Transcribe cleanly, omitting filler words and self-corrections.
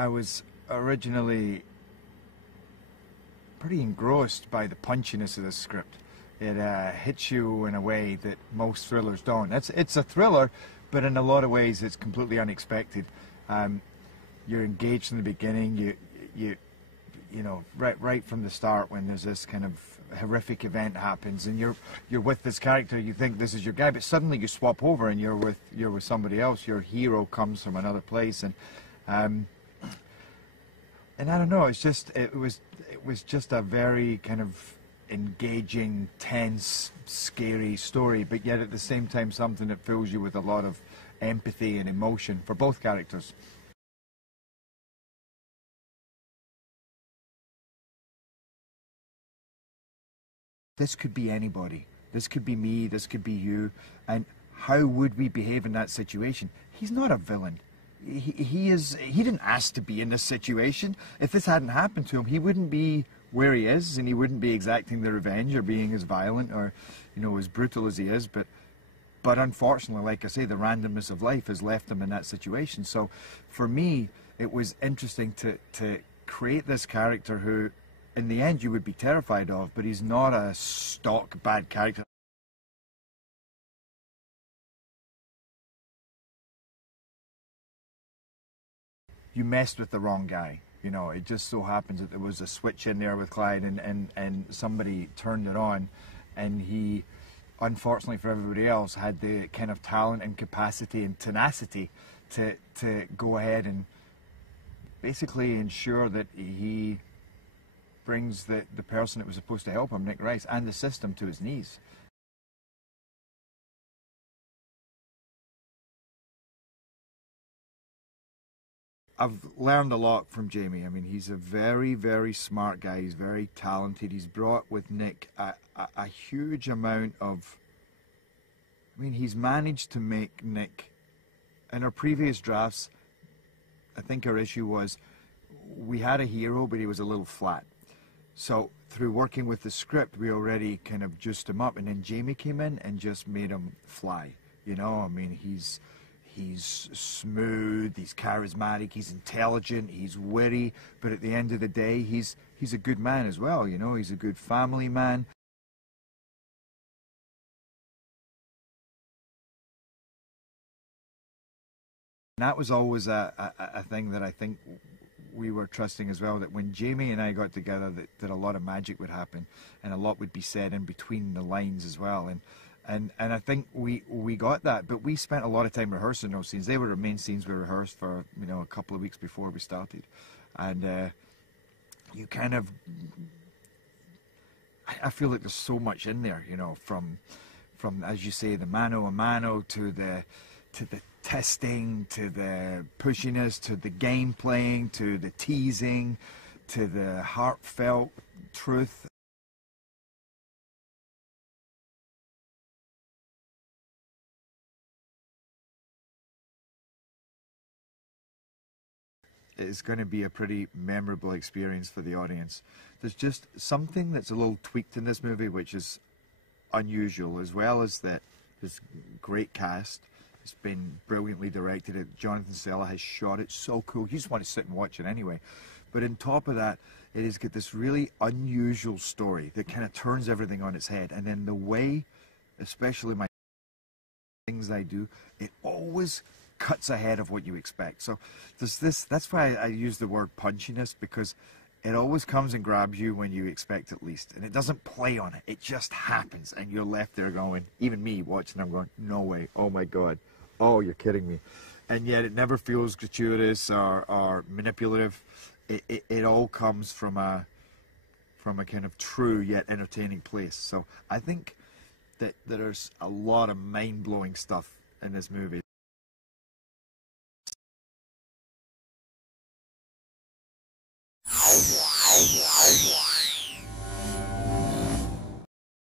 I was originally pretty engrossed by the punchiness of the script. It hits you in a way that most thrillers don't. It's a thriller, but in a lot of ways it's completely unexpected. You're engaged in the beginning. You know, right from the start, when there's this kind of horrific event happens, and you're with this character, you think this is your guy, but suddenly you swap over and you're with somebody else. Your hero comes from another place, and I don't know. It was just a very kind of engaging, tense, scary story, but yet at the same time something that fills you with a lot of empathy and emotion for both characters. This could be anybody. This could be me, this could be you, and how would we behave in that situation? He's not a villain. He didn't ask to be in this situation. If this hadn't happened to him, he wouldn't be where he is, and he wouldn't be exacting the revenge or being as violent or, you know, as brutal as he is. But unfortunately, like I say, the randomness of life has left him in that situation. So for me, it was interesting to create this character who, in the end, you would be terrified of, but he's not a stock bad character. You messed with the wrong guy. You know, it just so happens that there was a switch in there with Clyde, and somebody turned it on, and he, unfortunately for everybody else, had the kind of talent and capacity and tenacity to go ahead and basically ensure that he brings the person that was supposed to help him, Nick Rice, and the system to his knees. I've learned a lot from Jamie. I mean, he's a very, very smart guy. He's very talented. He's brought with Nick a huge amount of... I mean, he's managed to make Nick... In our previous drafts, I think our issue was we had a hero, but he was a little flat. So through working with the script, we already kind of juiced him up, and then Jamie came in and just made him fly. You know, I mean, he's smooth, he's charismatic, he's intelligent, he's witty, but at the end of the day, he's a good man as well. You know, he's a good family man. And that was always a thing that I think we were trusting as well, that when Jamie and I got together, that a lot of magic would happen, and a lot would be said in between the lines as well. And I think we got that, but we spent a lot of time rehearsing those scenes. They were the main scenes we rehearsed for, you know, a couple of weeks before we started. And you kind of... I feel like there's so much in there, you know, from as you say, the mano a mano to the testing, to the pushiness, to the game playing, to the teasing, to the heartfelt truth. It's going to be a pretty memorable experience for the audience. There's just something that's a little tweaked in this movie, which is unusual, as well as that this great cast. It's been brilliantly directed. Jonathan Sella has shot it so cool. You just want to sit and watch it anyway. But on top of that, it has got this really unusual story that kind of turns everything on its head. And then the way, especially my things I do, it always cuts ahead of what you expect. So there's this, that's why I use the word punchiness, because it always comes and grabs you when you expect it least, and it doesn't play on it. It just happens, and you're left there going, even me watching, I'm going, no way, oh my god, oh, you're kidding me. And yet it never feels gratuitous or manipulative. It all comes from a kind of true yet entertaining place. So I think that there's a lot of mind-blowing stuff in this movie.